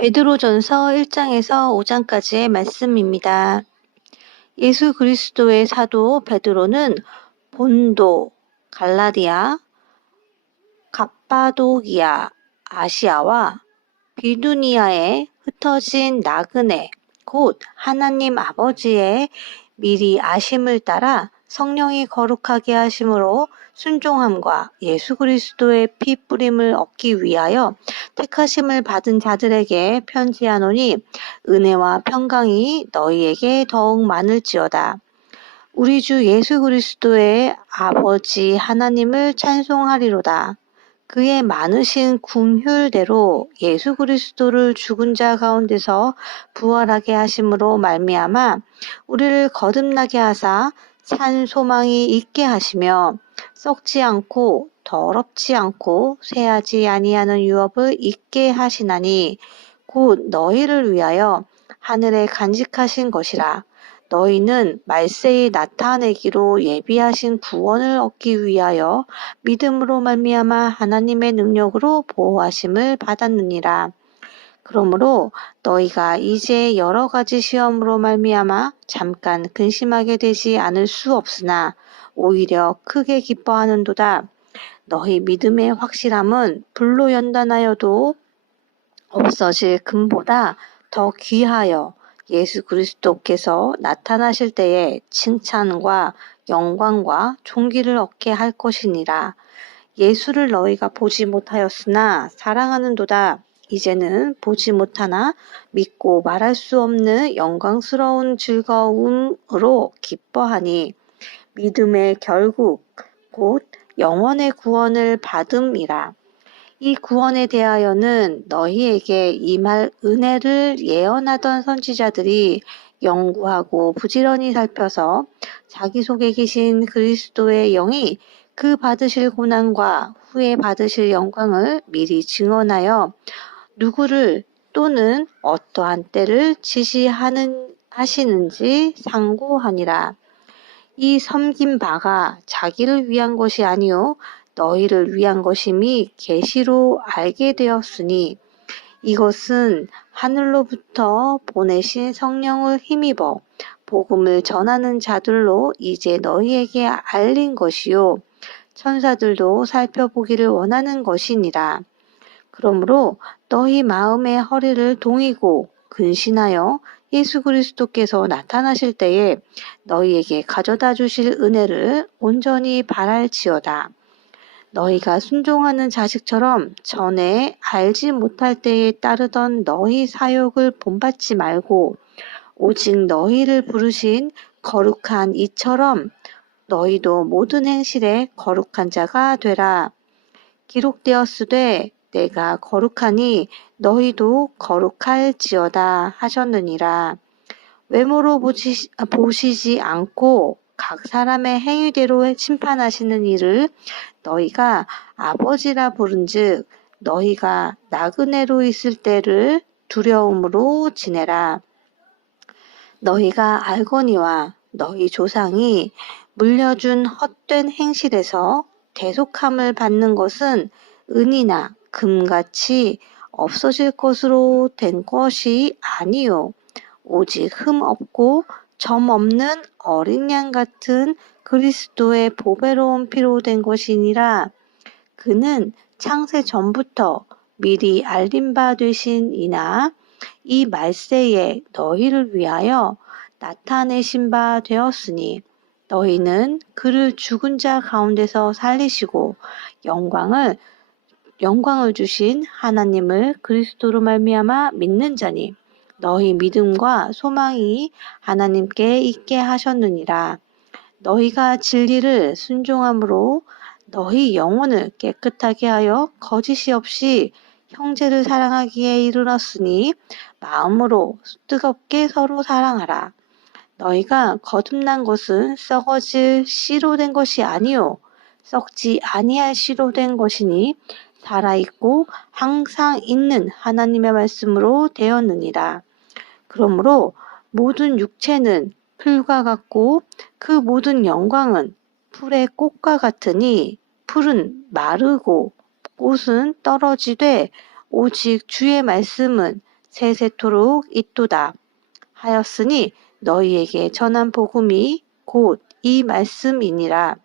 베드로전서 1장에서 5장까지의 말씀입니다. 예수 그리스도의 사도 베드로는 본도, 갈라디아, 갑바도기아, 아시아와 비두니아에 흩어진 나그네, 곧 하나님 아버지의 미리 아심을 따라 성령이 거룩하게 하심으로 순종함과 예수 그리스도의 피 뿌림을 얻기 위하여 택하심을 받은 자들에게 편지하노니 은혜와 평강이 너희에게 더욱 많을지어다. 우리 주 예수 그리스도의 아버지 하나님을 찬송하리로다. 그의 많으신 긍휼대로 예수 그리스도를 죽은 자 가운데서 부활하게 하심으로 말미암아 우리를 거듭나게 하사 산 소망이 있게 하시며 썩지 않고 더럽지 않고 쇠하지 아니하는 유업을 있게 하시나니 곧 너희를 위하여 하늘에 간직하신 것이라. 너희는 말세에 나타내기로 예비하신 구원을 얻기 위하여 믿음으로 말미암아 하나님의 능력으로 보호하심을 받았느니라. 그러므로 너희가 이제 여러 가지 시험으로 말미암아 잠깐 근심하게 되지 않을 수 없으나 오히려 크게 기뻐하는도다. 너희 믿음의 확실함은 불로 연단하여도 없어질 금보다 더 귀하여 예수 그리스도께서 나타나실 때에 칭찬과 영광과 존귀를 얻게 할 것이니라. 예수를 너희가 보지 못하였으나 사랑하는도다. 이제는 보지 못하나 믿고 말할 수 없는 영광스러운 즐거움으로 기뻐하니 믿음의 결국 곧 영원의 구원을 받음이라. 이 구원에 대하여는 너희에게 임할 은혜를 예언하던 선지자들이 연구하고 부지런히 살펴서 자기 속에 계신 그리스도의 영이 그 받으실 고난과 후에 받으실 영광을 미리 증언하여 누구를 또는 어떠한 때를 하시는지 상고하니라. 이 섬긴 바가 자기를 위한 것이 아니요 너희를 위한 것임이 계시로 알게 되었으니 이것은 하늘로부터 보내신 성령을 힘입어 복음을 전하는 자들로 이제 너희에게 알린 것이요 천사들도 살펴보기를 원하는 것이니라. 그러므로 너희 마음의 허리를 동이고 근신하여 예수 그리스도께서 나타나실 때에 너희에게 가져다 주실 은혜를 온전히 바랄지어다. 너희가 순종하는 자식처럼 전에 알지 못할 때에 따르던 너희 사욕을 본받지 말고 오직 너희를 부르신 거룩한 이처럼 너희도 모든 행실에 거룩한 자가 되라. 기록되었으되 내가 거룩하니 너희도 거룩할지어다 하셨느니라. 외모로 보시지 않고 각 사람의 행위대로 심판하시는 이를 너희가 아버지라 부른즉 너희가 나그네로 있을 때를 두려움으로 지내라. 너희가 알거니와 너희 조상이 물려준 헛된 행실에서 대속함을 받는 것은 은이나 금같이 없어질 것으로 된 것이 아니요 오직 흠 없고 점 없는 어린 양 같은 그리스도의 보배로운 피로 된 것이니라. 그는 창세 전부터 미리 알린 바 되신 이나 이 말세에 너희를 위하여 나타내신 바 되었으니 너희는 그를 죽은 자 가운데서 살리시고 영광을 주신 하나님을 그리스도로 말미암아 믿는 자니 너희 믿음과 소망이 하나님께 있게 하셨느니라. 너희가 진리를 순종함으로 너희 영혼을 깨끗하게 하여 거짓이 없이 형제를 사랑하기에 이르렀으니 마음으로 뜨겁게 서로 사랑하라. 너희가 거듭난 것은 썩어질 씨로 된 것이 아니요 썩지 아니할 씨로 된 것이니 살아있고 항상 있는 하나님의 말씀으로 되었느니라. 그러므로 모든 육체는 풀과 같고 그 모든 영광은 풀의 꽃과 같으니 풀은 마르고 꽃은 떨어지되 오직 주의 말씀은 세세토록 있도다 하였으니 너희에게 전한 복음이 곧 이 말씀이니라.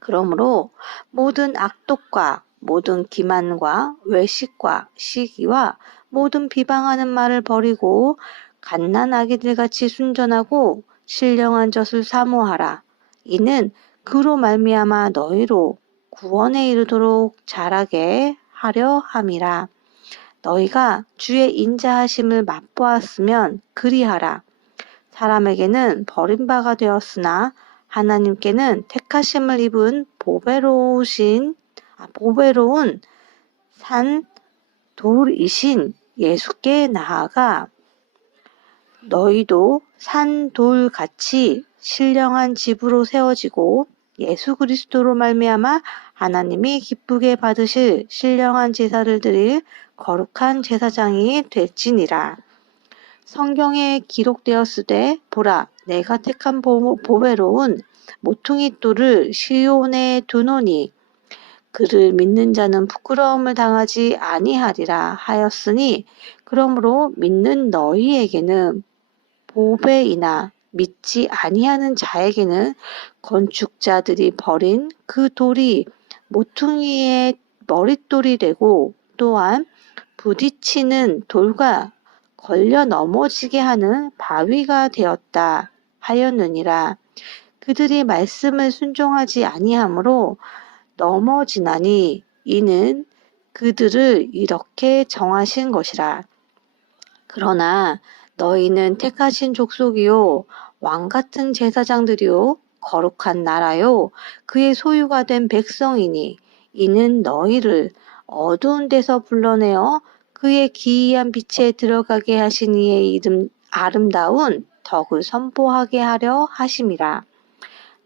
그러므로 모든 악독과 모든 기만과 외식과 시기와 모든 비방하는 말을 버리고 갓난아기들같이 순전하고 신령한 젖을 사모하라. 이는 그로 말미암아 너희로 구원에 이르도록 자라게 하려 함이라. 너희가 주의 인자하심을 맛보았으면 그리하라. 사람에게는 버림바가 되었으나 하나님께는 택하심을 입은 보배로운 산 돌이신 예수께 나아가 너희도 산 돌같이 신령한 집으로 세워지고 예수 그리스도로 말미암아 하나님이 기쁘게 받으실 신령한 제사를 드릴 거룩한 제사장이 될지니라. 성경에 기록되었으되 보라 내가 택한 보배로운 모퉁이 돌을 시온에 두노니 그를 믿는 자는 부끄러움을 당하지 아니하리라 하였으니 그러므로 믿는 너희에게는 보배이나 믿지 아니하는 자에게는 건축자들이 버린 그 돌이 모퉁이의 머릿돌이 되고 또한 부딪히는 돌과 걸려 넘어지게 하는 바위가 되었다 하였느니라. 그들이 말씀을 순종하지 아니하므로 넘어지나니 이는 그들을 이렇게 정하신 것이라. 그러나 너희는 택하신 족속이요 왕같은 제사장들이요 거룩한 나라요 그의 소유가 된 백성이니 이는 너희를 어두운 데서 불러내어 그의 기이한 빛에 들어가게 하신 이의 이름 아름다운 덕을 선포하게 하려 하심이라.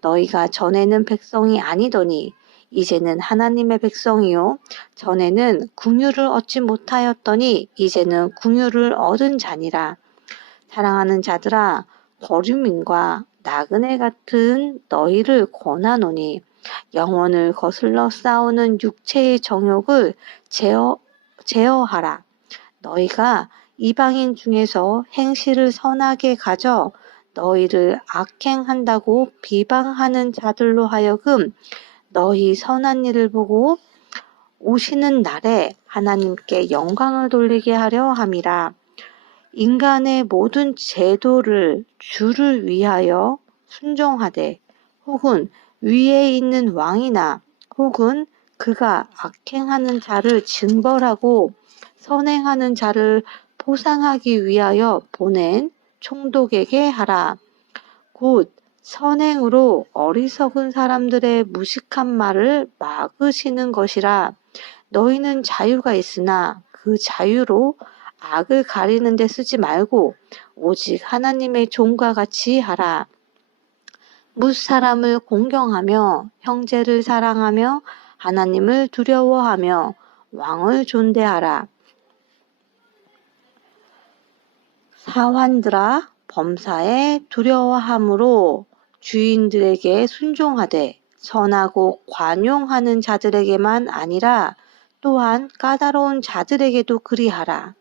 너희가 전에는 백성이 아니더니 이제는 하나님의 백성이요 전에는 궁유를 얻지 못하였더니 이제는 궁유를 얻은 자니라. 사랑하는 자들아 거류민과 나그네 같은 너희를 권하노니 영혼을 거슬러 싸우는 육체의 정욕을 제어하라. 너희가 이방인 중에서 행실을 선하게 가져 너희를 악행한다고 비방하는 자들로 하여금 너희 선한 일을 보고 오시는 날에 하나님께 영광을 돌리게 하려 함이라. 인간의 모든 제도를 주를 위하여 순종하되 혹은 위에 있는 왕이나 혹은 그가 악행하는 자를 징벌하고 선행하는 자를 보상하기 위하여 보낸 총독에게 하라. 곧 선행으로 어리석은 사람들의 무식한 말을 막으시는 것이라. 너희는 자유가 있으나 그 자유로 악을 가리는 데 쓰지 말고 오직 하나님의 종과 같이 하라. 무사람을 공경하며 형제를 사랑하며 하나님을 두려워하며 왕을 존대하라. 사환들아 범사에 두려워함으로 주인들에게 순종하되 선하고 관용하는 자들에게만 아니라 또한 까다로운 자들에게도 그리하라.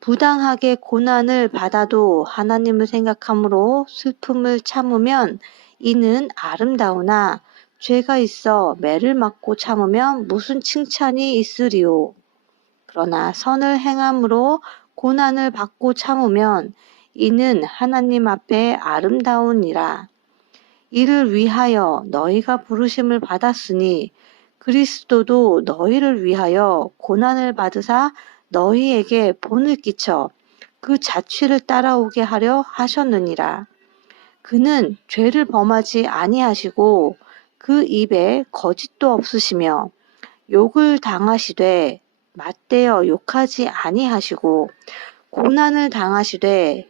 부당하게 고난을 받아도 하나님을 생각함으로 슬픔을 참으면 이는 아름다우나 죄가 있어 매를 맞고 참으면 무슨 칭찬이 있으리요. 그러나 선을 행함으로 고난을 받고 참으면 이는 하나님 앞에 아름다우니라. 이를 위하여 너희가 부르심을 받았으니 그리스도도 너희를 위하여 고난을 받으사 너희에게 본을 끼쳐 그 자취를 따라오게 하려 하셨느니라. 그는 죄를 범하지 아니하시고 그 입에 거짓도 없으시며 욕을 당하시되 맞대어 욕하지 아니하시고 고난을 당하시되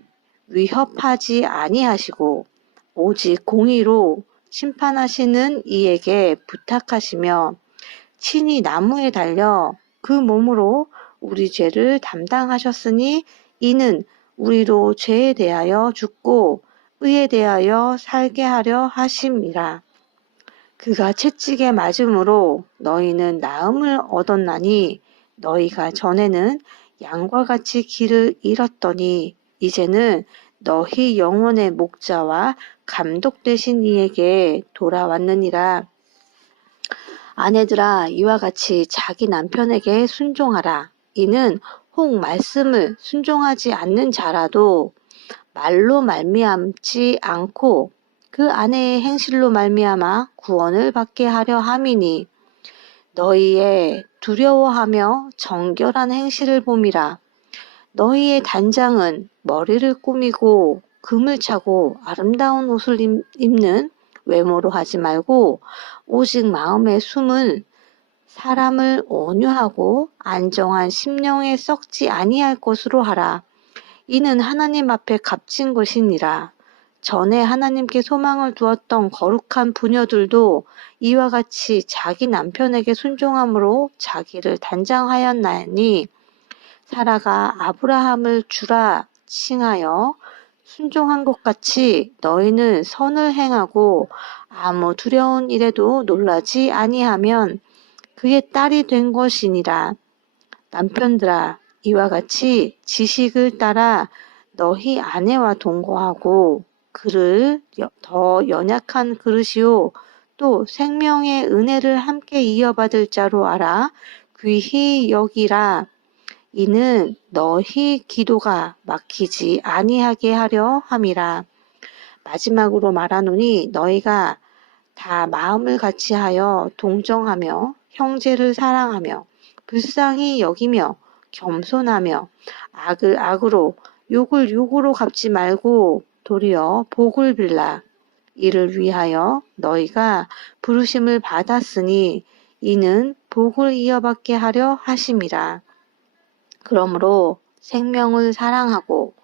위협하지 아니하시고 오직 공의로 심판하시는 이에게 부탁하시며 친히 나무에 달려 그 몸으로 우리 죄를 담당하셨으니 이는 우리로 죄에 대하여 죽고 의에 대하여 살게 하려 하심이라. 그가 채찍에 맞음으로 너희는 나음을 얻었나니 너희가 전에는 양과 같이 길을 잃었더니 이제는 너희 영혼의 목자와 감독 되신 이에게 돌아왔느니라. 아내들아, 이와 같이 자기 남편에게 순종하라. 이는 혹 말씀을 순종하지 않는 자라도 말로 말미암지 않고 그 아내의 행실로 말미암아 구원을 받게 하려 함이니 너희의 두려워하며 정결한 행실을 봄이라. 너희의 단장은 머리를 꾸미고 금을 차고 아름다운 옷을 입는 외모로 하지 말고 오직 마음의 숨은 사람을 온유하고 안정한 심령에 썩지 아니할 것으로 하라. 이는 하나님 앞에 값진 것이니라. 전에 하나님께 소망을 두었던 거룩한 부녀들도 이와 같이 자기 남편에게 순종함으로 자기를 단장하였나니 사라가 아브라함을 주라 칭하여 순종한 것 같이 너희는 선을 행하고 아무 두려운 일에도 놀라지 아니하면 그의 딸이 된 것이니라. 남편들아, 이와 같이 지식을 따라 너희 아내와 동거하고 그를 더 연약한 그릇이요 또 생명의 은혜를 함께 이어받을 자로 알아 귀히 여기라. 이는 너희 기도가 막히지 아니하게 하려 함이라. 마지막으로 말하노니 너희가 다 마음을 같이하여 동정하며 형제를 사랑하며 불쌍히 여기며 겸손하며 악을 악으로 욕을 욕으로 갚지 말고 도리어 복을 빌라. 이를 위하여 너희가 부르심을 받았으니 이는 복을 이어받게 하려 하심이라. 그러므로 생명을 사랑하고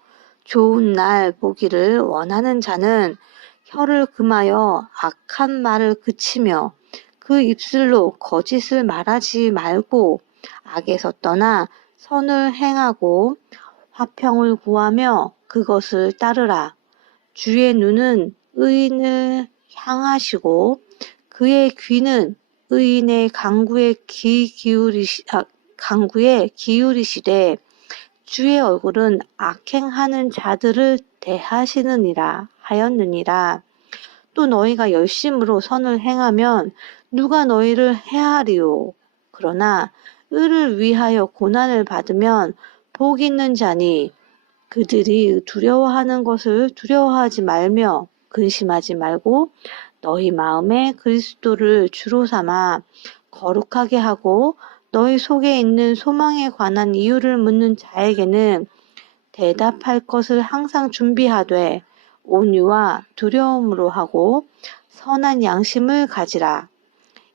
좋은 날 보기를 원하는 자는 혀를 금하여 악한 말을 그치며 그 입술로 거짓을 말하지 말고 악에서 떠나 선을 행하고 화평을 구하며 그것을 따르라. 주의 눈은 의인을 향하시고 그의 귀는 의인의 간구에 기울이시되 주의 얼굴은 악행하는 자들을 대하시느니라 하였느니라. 또 너희가 열심으로 선을 행하면 누가 너희를 해하리요. 그러나 의를 위하여 고난을 받으면 복 있는 자니 그들이 두려워하는 것을 두려워하지 말며 근심하지 말고 너희 마음에 그리스도를 주로 삼아 거룩하게 하고 너희 속에 있는 소망에 관한 이유를 묻는 자에게는 대답할 것을 항상 준비하되 온유와 두려움으로 하고 선한 양심을 가지라.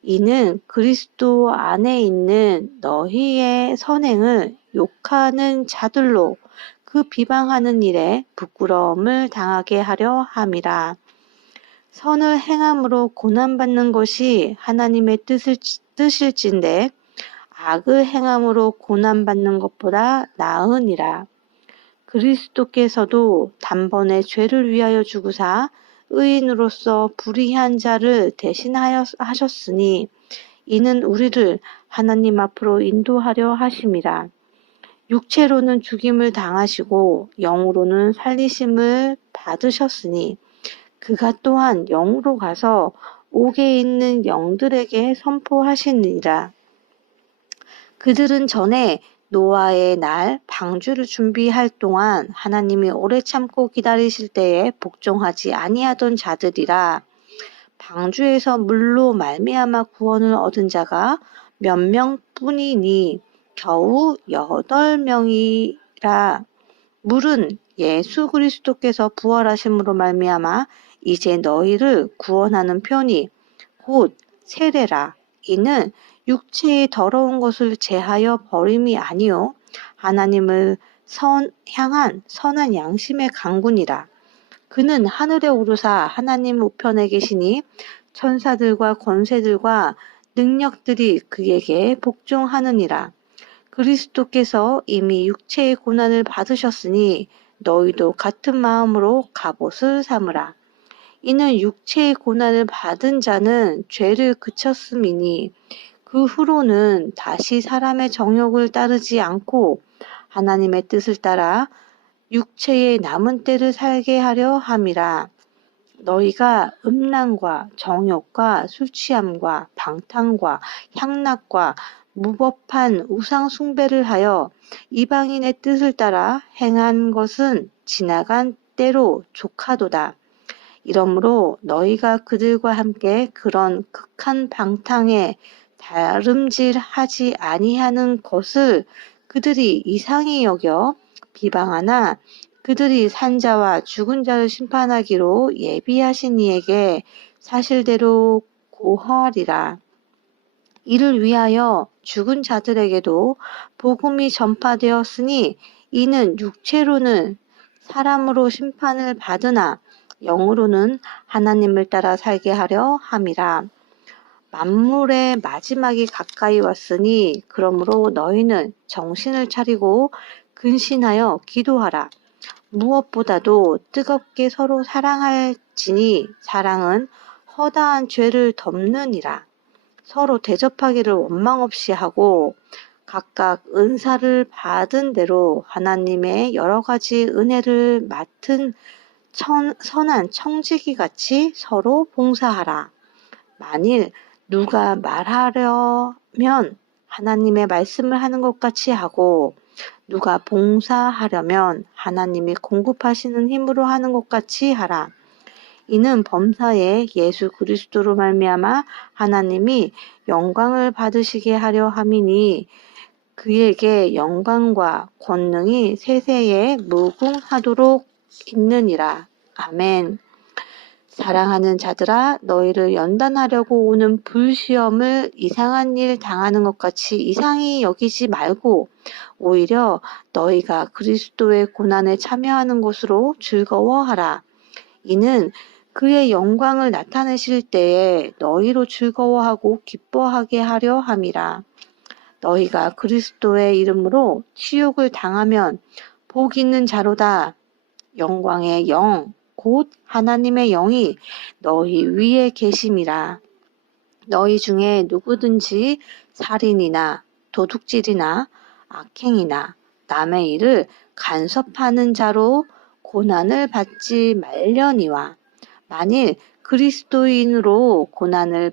이는 그리스도 안에 있는 너희의 선행을 욕하는 자들로 그 비방하는 일에 부끄러움을 당하게 하려 함이라. 선을 행함으로 고난받는 것이 하나님의 뜻일진데 악을 행함으로 고난받는 것보다 나으니라. 그리스도께서도 단번에 죄를 위하여 죽으사 의인으로서 불의한 자를 대신하셨으니 이는 우리를 하나님 앞으로 인도하려 하심이라. 육체로는 죽임을 당하시고 영으로는 살리심을 받으셨으니 그가 또한 영으로 가서 옥에 있는 영들에게 선포하시니라. 그들은 전에 노아의 날 방주를 준비할 동안 하나님이 오래 참고 기다리실 때에 복종하지 아니하던 자들이라. 방주에서 물로 말미암아 구원을 얻은 자가 몇 명뿐이니 겨우 8명이라. 물은 예수 그리스도께서 부활하심으로 말미암아 이제 너희를 구원하는 편이 곧 세례라. 이는 육체의 더러운 것을 제하여 버림이 아니요 하나님을 향한 선한 양심의 강군이라. 그는 하늘에 오르사 하나님 우편에 계시니 천사들과 권세들과 능력들이 그에게 복종하느니라. 그리스도께서 이미 육체의 고난을 받으셨으니 너희도 같은 마음으로 갑옷을 삼으라. 이는 육체의 고난을 받은 자는 죄를 그쳤음이니 그 후로는 다시 사람의 정욕을 따르지 않고 하나님의 뜻을 따라 육체의 남은 때를 살게 하려 함이라. 너희가 음란과 정욕과 술 취함과 방탕과 향락과 무법한 우상 숭배를 하여 이방인의 뜻을 따라 행한 것은 지나간 때로 족하도다. 이러므로 너희가 그들과 함께 그런 극한 방탕에 다름질하지 아니하는 것을 그들이 이상히 여겨 비방하나 그들이 산자와 죽은 자를 심판하기로 예비하신 이에게 사실대로 고하리라. 이를 위하여 죽은 자들에게도 복음이 전파되었으니 이는 육체로는 사람으로 심판을 받으나 영으로는 하나님을 따라 살게 하려 함이라. 만물의 마지막이 가까이 왔으니 그러므로 너희는 정신을 차리고 근신하여 기도하라. 무엇보다도 뜨겁게 서로 사랑할지니 사랑은 허다한 죄를 덮느니라. 서로 대접하기를 원망 없이 하고 각각 은사를 받은 대로 하나님의 여러 가지 은혜를 맡은 선한 청지기 같이 서로 봉사하라. 만일 누가 말하려면 하나님의 말씀을 하는 것 같이 하고 누가 봉사하려면 하나님이 공급하시는 힘으로 하는 것 같이 하라. 이는 범사에 예수 그리스도로 말미암아 하나님이 영광을 받으시게 하려 함이니 그에게 영광과 권능이 세세에 무궁하도록 있느니라. 아멘. 사랑하는 자들아, 너희를 연단하려고 오는 불시험을 이상한 일 당하는 것 같이 이상히 여기지 말고 오히려 너희가 그리스도의 고난에 참여하는 것으로 즐거워하라. 이는 그의 영광을 나타내실 때에 너희로 즐거워하고 기뻐하게 하려 함이라. 너희가 그리스도의 이름으로 치욕을 당하면 복 있는 자로다. 영광의 영, 곧 하나님의 영이 너희 위에 계심이라. 너희 중에 누구든지 살인이나 도둑질이나 악행이나 남의 일을 간섭하는 자로 고난을 받지 말려니와 만일 그리스도인으로 고난을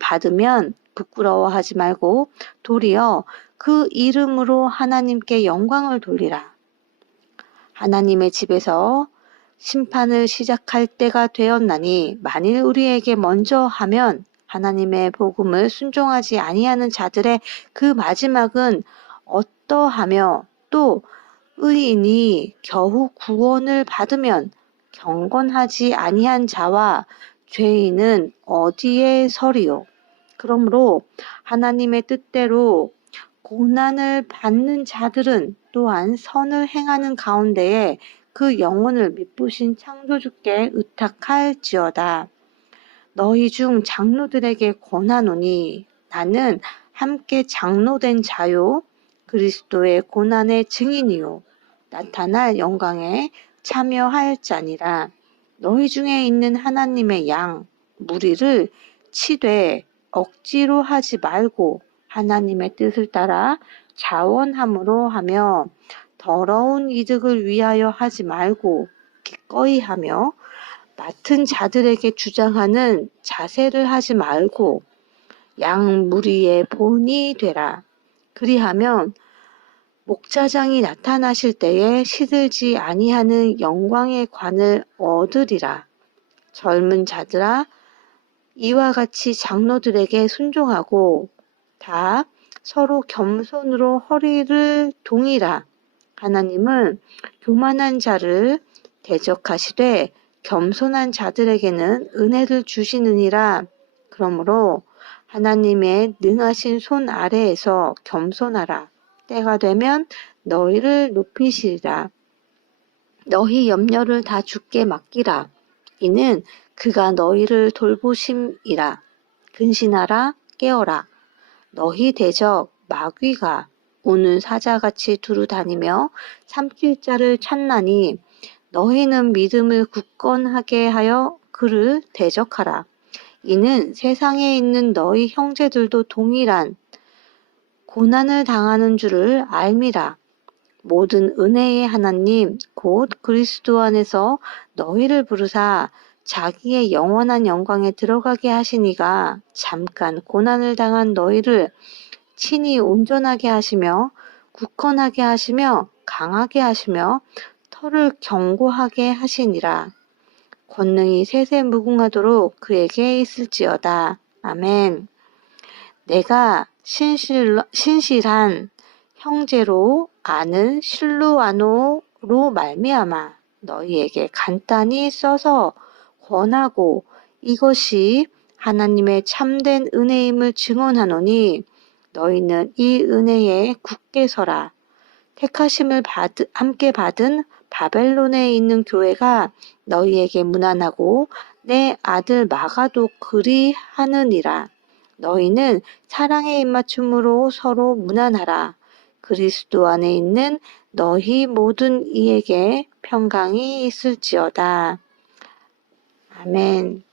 받으면 부끄러워하지 말고 도리어 그 이름으로 하나님께 영광을 돌리라. 하나님의 집에서 심판을 시작할 때가 되었나니 만일 우리에게 먼저 하면 하나님의 복음을 순종하지 아니하는 자들의 그 마지막은 어떠하며 또 의인이 겨우 구원을 받으면 경건하지 아니한 자와 죄인은 어디에 서리요. 그러므로 하나님의 뜻대로 고난을 받는 자들은 또한 선을 행하는 가운데에 그 영혼을 미쁘신 창조주께 의탁할지어다. 너희 중 장로들에게 권하노니 나는 함께 장로된 자요 그리스도의 고난의 증인이요 나타날 영광에 참여할 자니라. 너희 중에 있는 하나님의 양 무리를 치되 억지로 하지 말고 하나님의 뜻을 따라 자원함으로 하며 더러운 이득을 위하여 하지 말고 기꺼이 하며 맡은 자들에게 주장하는 자세를 하지 말고 양 무리의 본이 되라. 그리하면 목자장이 나타나실 때에 시들지 아니하는 영광의 관을 얻으리라. 젊은 자들아 이와 같이 장로들에게 순종하고 다 서로 겸손으로 허리를 동이라. 하나님은 교만한 자를 대적하시되 겸손한 자들에게는 은혜를 주시느니라. 그러므로 하나님의 능하신 손 아래에서 겸손하라. 때가 되면 너희를 높이시리라. 너희 염려를 다 주께 맡기라. 이는 그가 너희를 돌보심이라. 근신하라 깨어라. 너희 대적 마귀가 우는 사자같이 두루 다니며 삼킬 자를 찾나니 너희는 믿음을 굳건하게 하여 그를 대적하라. 이는 세상에 있는 너희 형제들도 동일한 고난을 당하는 줄을 알미라. 모든 은혜의 하나님 곧 그리스도 안에서 너희를 부르사 자기의 영원한 영광에 들어가게 하시니가 잠깐 고난을 당한 너희를 친히 온전하게 하시며 굳건하게 하시며 강하게 하시며 털을 견고하게 하시니라. 권능이 세세 무궁하도록 그에게 있을지어다. 아멘. 내가 신실한 형제로 아는 실루아노로 말미암아 너희에게 간단히 써서 권하고 이것이 하나님의 참된 은혜임을 증언하노니 너희는 이 은혜에 굳게 서라. 택하심을 함께 받은 바벨론에 있는 교회가 너희에게 문안하고 내 아들 마가도 그리하느니라. 너희는 사랑의 입맞춤으로 서로 문안하라. 그리스도 안에 있는 너희 모든 이에게 평강이 있을지어다. 아멘.